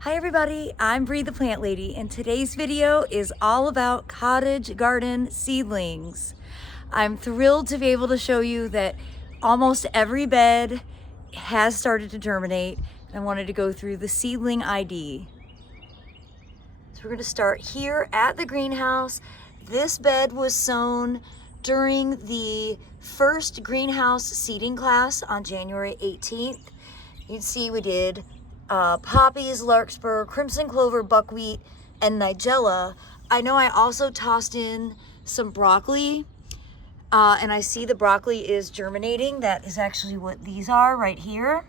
Hi everybody, I'm Bree the Plant Lady, and today's video is all about cottage garden seedlings. I'm thrilled to be able to show you that almost every bed has started to germinate, and I wanted to go through the Seedling ID. So we're going to start here at the greenhouse. This bed was sown during the first greenhouse seeding class on January 18th. You can see we did poppies, larkspur, crimson clover, buckwheat, and nigella. I know I also tossed in some broccoli, and I see the broccoli is germinating. That is actually what these are right here.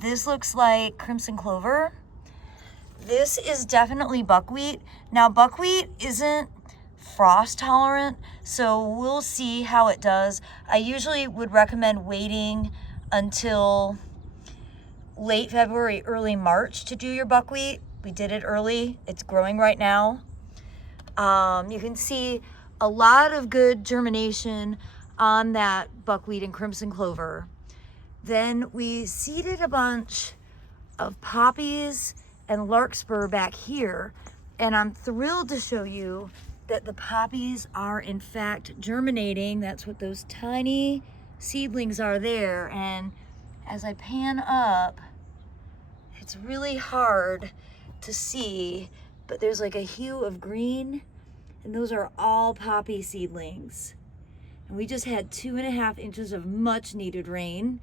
This looks like crimson clover. This is definitely buckwheat. Now, buckwheat isn't frost tolerant, so we'll see how it does. I usually would recommend waiting until late February, early March to do your buckwheat. We did it early. It's growing right now. You can see a lot of good germination on that buckwheat and crimson clover. Then we seeded a bunch of poppies and larkspur back here, and I'm thrilled to show you that the poppies are in fact germinating. That's what those tiny seedlings are there. And as I pan up, it's really hard to see, but there's like a hue of green, and those are all poppy seedlings. And we just had 2.5 inches of much needed rain,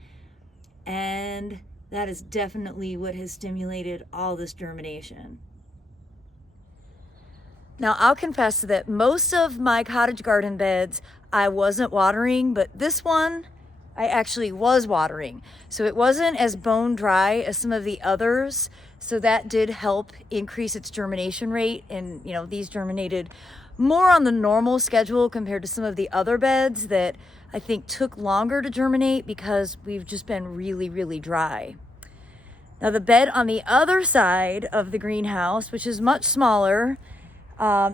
and that is definitely what has stimulated all this germination. Now, I'll confess that most of my cottage garden beds I wasn't watering, but this one I actually was watering. So it wasn't as bone dry as some of the others. So that did help increase its germination rate. And these germinated more on the normal schedule compared to some of the other beds that I think took longer to germinate because we've just been really, really dry. Now the bed on the other side of the greenhouse, which is much smaller,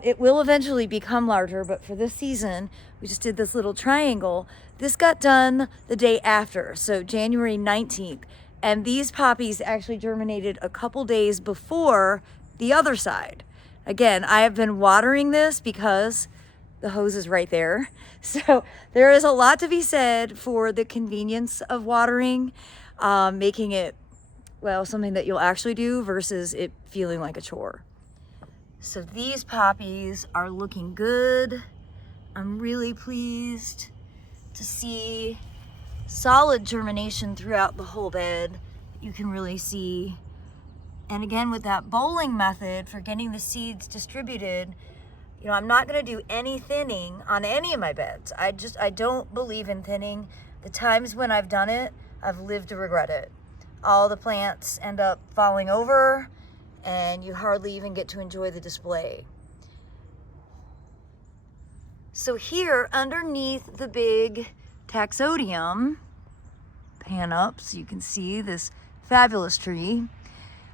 it will eventually become larger, but for this season, we just did this little triangle. This got done the day after, so January 19th. And these poppies actually germinated a couple days before the other side. Again, I have been watering this because the hose is right there. So there is a lot to be said for the convenience of watering, making it, well, something that you'll actually do versus it feeling like a chore. So these poppies are looking good. I'm really pleased to see solid germination throughout the whole bed. You can really see. And again, with that bowling method for getting the seeds distributed, I'm not going to do any thinning on any of my beds. I don't believe in thinning. The times when I've done it, I've lived to regret it. All the plants end up falling over, and you hardly even get to enjoy the display. So here, underneath the big taxodium, pan up so you can see this fabulous tree,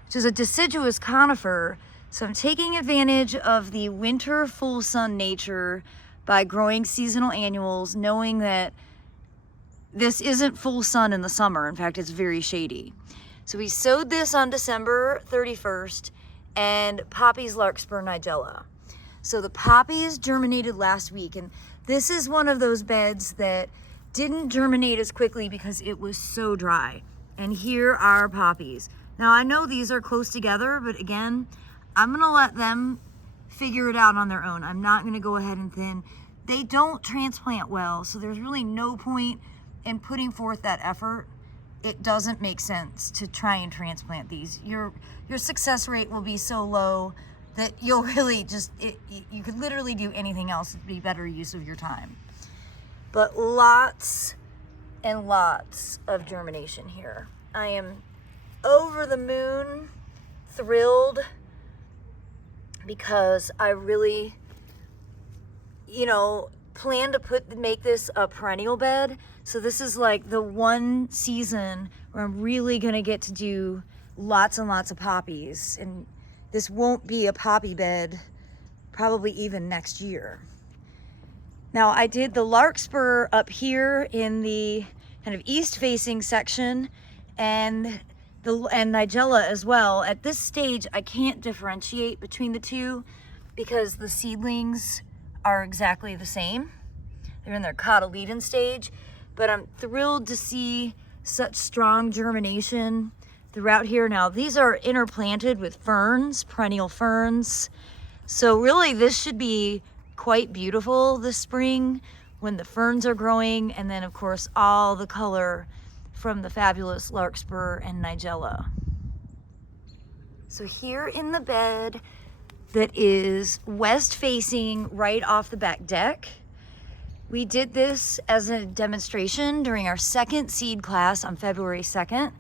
which is a deciduous conifer. So I'm taking advantage of the winter full sun nature by growing seasonal annuals, knowing that this isn't full sun in the summer. In fact, it's very shady. So we sowed this on December 31st, and poppies, larkspur, nigella. So the poppies germinated last week, and this is one of those beds that didn't germinate as quickly because it was so dry. And here are poppies. Now I know these are close together, but again, I'm gonna let them figure it out on their own. I'm not gonna go ahead and thin. They don't transplant well, so there's really no point in putting forth that effort. It doesn't make sense to try and transplant these. Your success rate will be so low that you'll really you could literally do anything else. It'd be better use of your time. But lots and lots of germination here. I am over the moon thrilled because I really, plan to make this a perennial bed. So this is like the one season where I'm really gonna get to do lots and lots of poppies, and this won't be a poppy bed probably even next year. Now I did the larkspur up here in the kind of east facing section, and and Nigella as well. At this stage, I can't differentiate between the two because the seedlings are exactly the same. They're in their cotyledon stage, but I'm thrilled to see such strong germination throughout here. Now, these are interplanted with ferns, perennial ferns. So really, this should be quite beautiful this spring when the ferns are growing, and then of course all the color from the fabulous larkspur and nigella. So here in the bed that is west facing right off the back deck, we did this as a demonstration during our second seed class on February 2nd,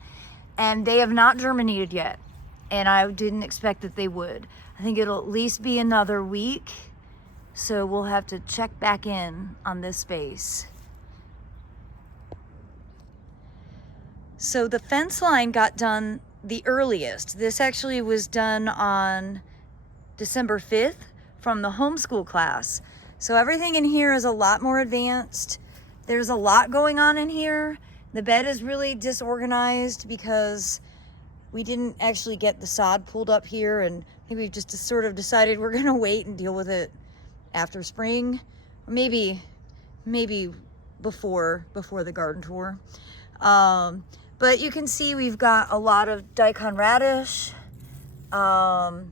and they have not germinated yet, and I didn't expect that they would. I think it'll at least be another week, so we'll have to check back in on this space. So the fence line got done the earliest. This actually was done on December 5th from the homeschool class. So everything in here is a lot more advanced. There's a lot going on in here. The bed is really disorganized because we didn't actually get the sod pulled up here, and I think we've just sort of decided we're gonna wait and deal with it after spring, or maybe before the garden tour. But you can see we've got a lot of daikon radish. Oh,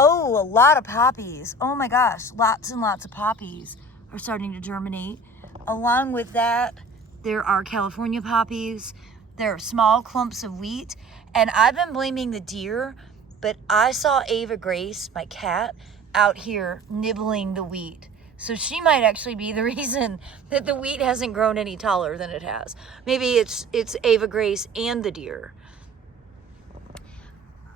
a lot of poppies. Oh my gosh, lots and lots of poppies are starting to germinate. Along with that, there are California poppies. There are small clumps of wheat. And I've been blaming the deer, but I saw Ava Grace, my cat, out here nibbling the wheat. So she might actually be the reason that the wheat hasn't grown any taller than it has. Maybe it's Ava Grace and the deer.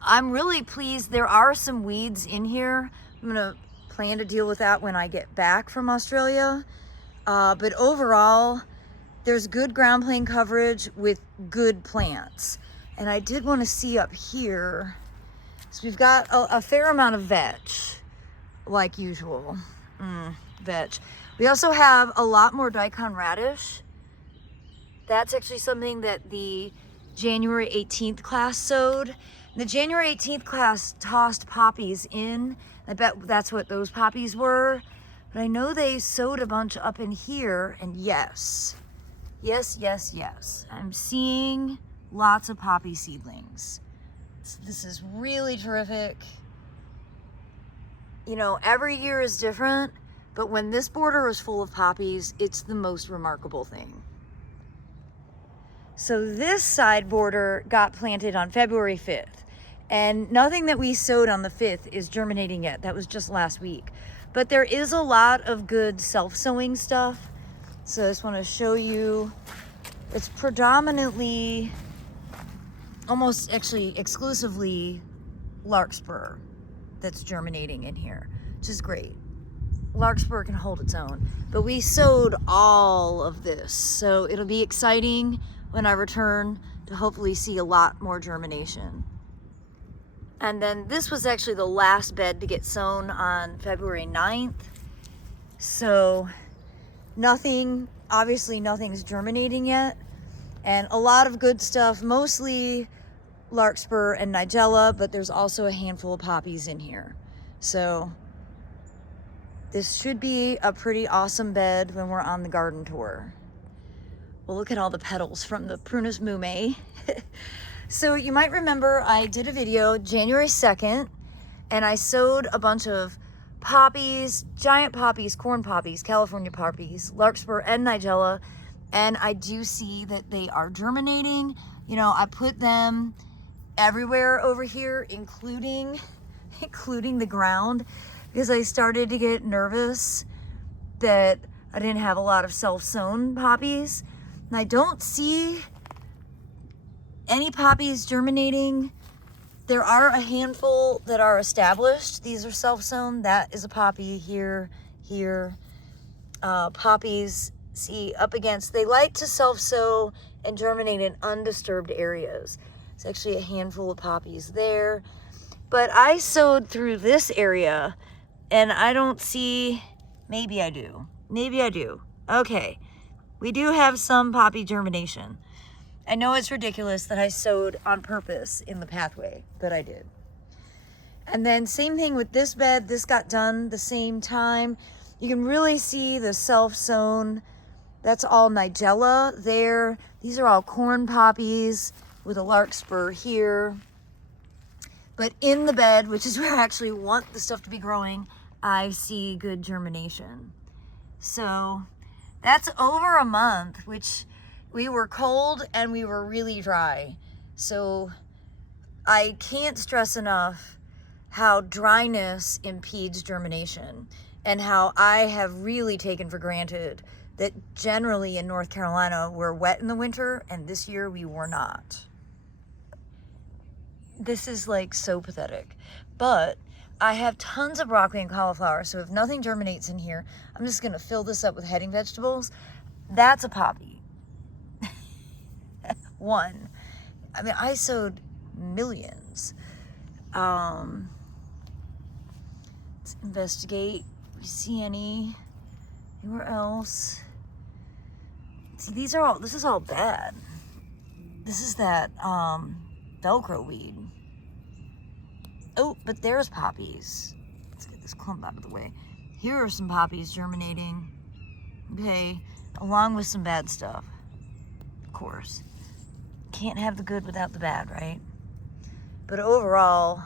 I'm really pleased. There are some weeds in here. I'm gonna plan to deal with that when I get back from Australia. But overall, there's good ground plane coverage with good plants. And I did want to see up here. So we've got a fair amount of vetch, like usual. Vetch. We also have a lot more daikon radish. That's actually something that the January 18th class sowed. The January 18th class tossed poppies in. I bet that's what those poppies were. But I know they sowed a bunch up in here, and yes. I'm seeing lots of poppy seedlings. This is really terrific. You know, every year is different, but when this border is full of poppies, it's the most remarkable thing. So this side border got planted on February 5th, and nothing that we sowed on the 5th is germinating yet. That was just last week. But there is a lot of good self-sowing stuff. So I just want to show you, it's predominantly, almost actually exclusively larkspur that's germinating in here, which is great. Larkspur can hold its own, but we sowed all of this. So it'll be exciting when I return to hopefully see a lot more germination. And then this was actually the last bed to get sown on February 9th. So obviously nothing's germinating yet. And a lot of good stuff, mostly larkspur and nigella, but there's also a handful of poppies in here. So this should be a pretty awesome bed when we're on the garden tour. Well, look at all the petals from the Prunus mume. So you might remember I did a video January 2nd, and I sowed a bunch of poppies, giant poppies, corn poppies, California poppies, larkspur and nigella, and I do see that they are germinating. You know, I put them everywhere over here, including the ground, because I started to get nervous that I didn't have a lot of self-sown poppies. And I don't see any poppies germinating. There are a handful that are established. These are self-sown. That is a poppy here. Poppies, see, up against, they like to self-sow and germinate in undisturbed areas. It's actually a handful of poppies there. But I sowed through this area, and I don't see, maybe I do. Okay, we do have some poppy germination. I know it's ridiculous that I sowed on purpose in the pathway, but I did. And then same thing with this bed. This got done the same time. You can really see the self-sown. That's all Nigella there. These are all corn poppies with a larkspur here. But in the bed, which is where I actually want the stuff to be growing, I see good germination. So that's over a month, which we were cold and we were really dry. So I can't stress enough how dryness impedes germination, and how I have really taken for granted that generally in North Carolina we're wet in the winter, and this year we were not. This is like so pathetic, but I have tons of broccoli and cauliflower, so if nothing germinates in here, I'm just gonna fill this up with heading vegetables. That's a poppy. One. I mean, I sowed millions. Let's investigate. We see anywhere else. See, this is all bad. This is that Velcro weed. Oh, but there's poppies. Let's get this clump out of the way. Here are some poppies germinating. Okay, along with some bad stuff. Of course. Can't have the good without the bad, right? But overall,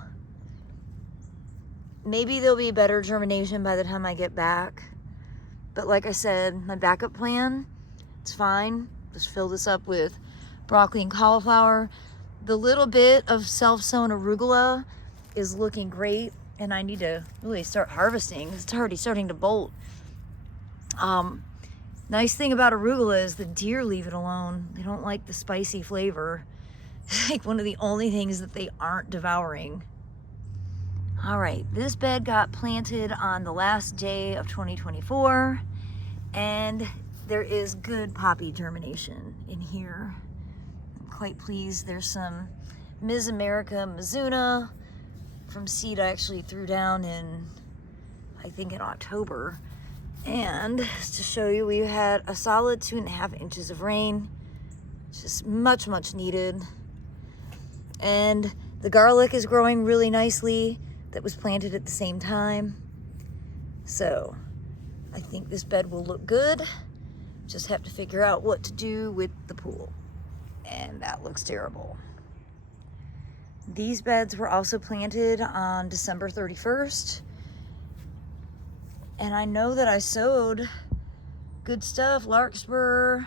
maybe there'll be better germination by the time I get back. But like I said, my backup plan, it's fine. Just fill this up with broccoli and cauliflower. The little bit of self-sown arugula is looking great, and I need to really start harvesting. It's already starting to bolt. Nice thing about arugula is the deer leave it alone. They don't like the spicy flavor. It's like one of the only things that they aren't devouring. All right, this bed got planted on the last day of 2024, and there is good poppy germination in here. I'm quite pleased. There's some Ms. America Mizuna from seed I actually threw down in, I think in October. And to show you, we had a solid 2.5 inches of rain, just much, much needed. And the garlic is growing really nicely. That was planted at the same time. So I think this bed will look good. Just have to figure out what to do with the pool. And that looks terrible. These beds were also planted on December 31st. And I know that I sowed good stuff: larkspur,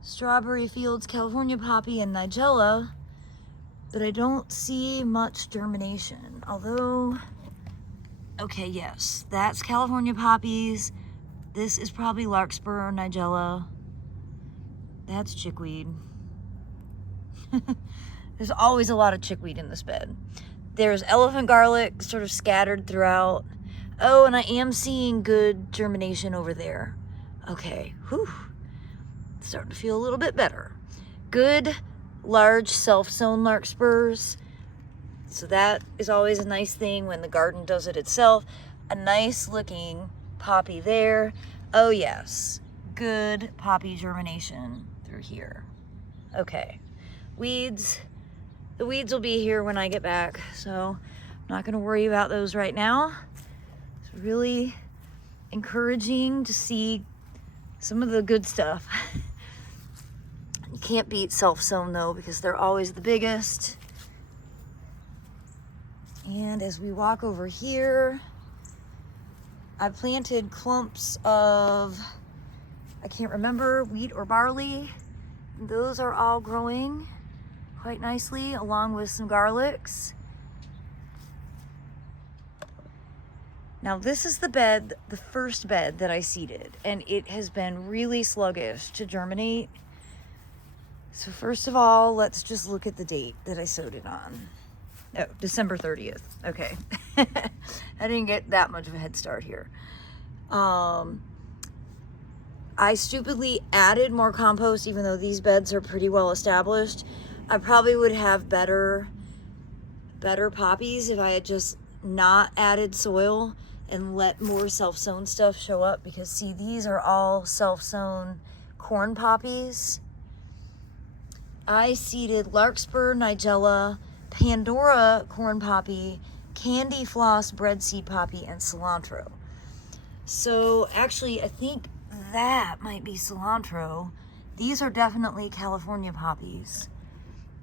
strawberry fields, California poppy, and nigella. But I don't see much germination. Although, okay, yes, that's California poppies. This is probably larkspur or nigella. That's chickweed. There's always a lot of chickweed in this bed. There's elephant garlic sort of scattered throughout. Oh, and I am seeing good germination over there. Okay, whew. Starting to feel a little bit better. Good large self-sown larkspurs. So that is always a nice thing when the garden does it itself. A nice looking poppy there. Oh yes, good poppy germination through here. Okay, weeds. The weeds will be here when I get back, so I'm not gonna worry about those right now. It's really encouraging to see some of the good stuff. You can't beat self-sown though, because they're always the biggest. And as we walk over here, I planted clumps of, I can't remember, wheat or barley. Those are all growing quite nicely, along with some garlics. Now this is the bed, the first bed that I seeded, and it has been really sluggish to germinate. So first of all, let's just look at the date that I sowed it on. Oh, December 30th. Okay. I didn't get that much of a head start here. I stupidly added more compost, even though these beds are pretty well established. I probably would have better poppies if I had just not added soil and let more self-sown stuff show up, because see, these are all self-sown corn poppies. I seeded larkspur, nigella, Pandora corn poppy, candy floss bread seed poppy, and cilantro. So actually, I think that might be cilantro. These are definitely California poppies.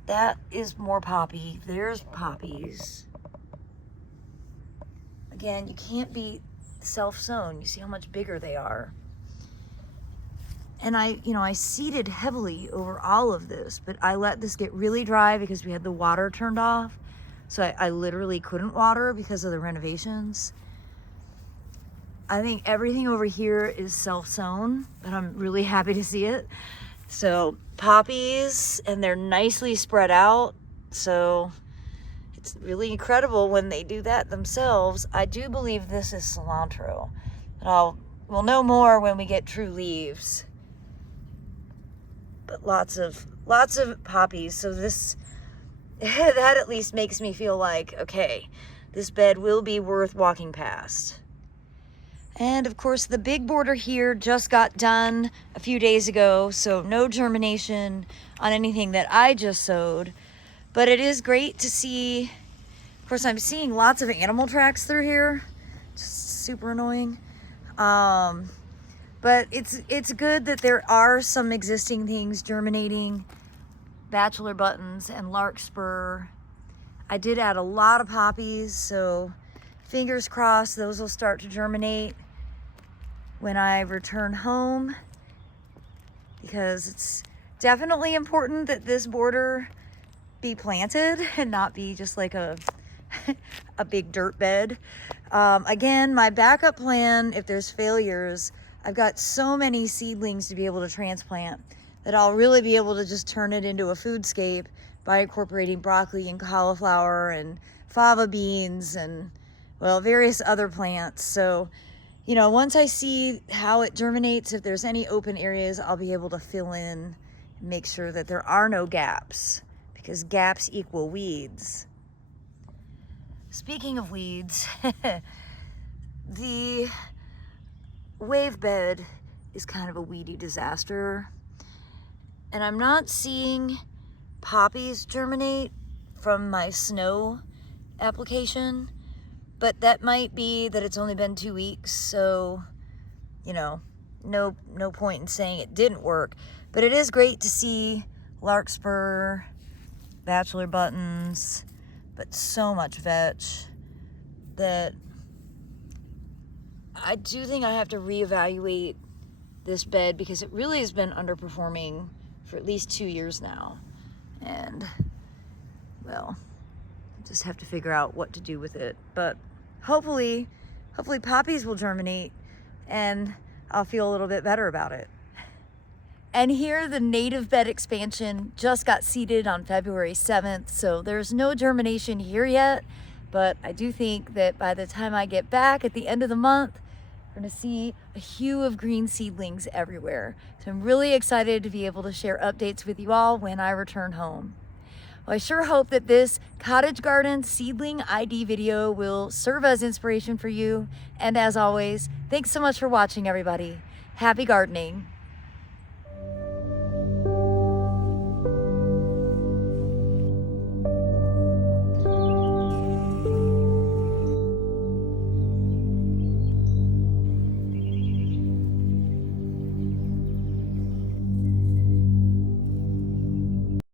That is more poppy. There's poppies. Again, you can't beat self-sown. You see how much bigger they are. And I seeded heavily over all of this, but I let this get really dry because we had the water turned off. So I literally couldn't water because of the renovations. I think everything over here is self-sown, but I'm really happy to see it. So poppies, and they're nicely spread out. So it's really incredible when they do that themselves. I do believe this is cilantro. We'll know more when we get true leaves. But lots of poppies. So this, that at least makes me feel like, okay, this bed will be worth walking past. And of course the big border here just got done a few days ago, so no germination on anything that I just sowed. But it is great to see, of course I'm seeing lots of animal tracks through here, just super annoying. But it's good that there are some existing things germinating, bachelor buttons and larkspur. I did add a lot of poppies, so fingers crossed those will start to germinate when I return home, because it's definitely important that this border be planted and not be just like a big dirt bed. Again, my backup plan, if there's failures, I've got so many seedlings to be able to transplant that I'll really be able to just turn it into a foodscape by incorporating broccoli and cauliflower and fava beans and, well, various other plants. So, once I see how it germinates, if there's any open areas, I'll be able to fill in and make sure that there are no gaps, because gaps equal weeds. Speaking of weeds, the wave bed is kind of a weedy disaster, and I'm not seeing poppies germinate from my snow application. But that might be that it's only been 2 weeks, so, no point in saying it didn't work. But it is great to see larkspur, bachelor buttons, but so much vetch that I do think I have to reevaluate this bed, because it really has been underperforming for at least 2 years now. And, well, just have to figure out what to do with it. But hopefully poppies will germinate and I'll feel a little bit better about it. And here the native bed expansion just got seeded on February 7th, so there's no germination here yet, but I do think that by the time I get back at the end of the month, we're gonna see a hue of green seedlings everywhere. So I'm really excited to be able to share updates with you all when I return home. Well, I sure hope that this cottage garden seedling ID video will serve as inspiration for you. And as always, thanks so much for watching, everybody. Happy gardening.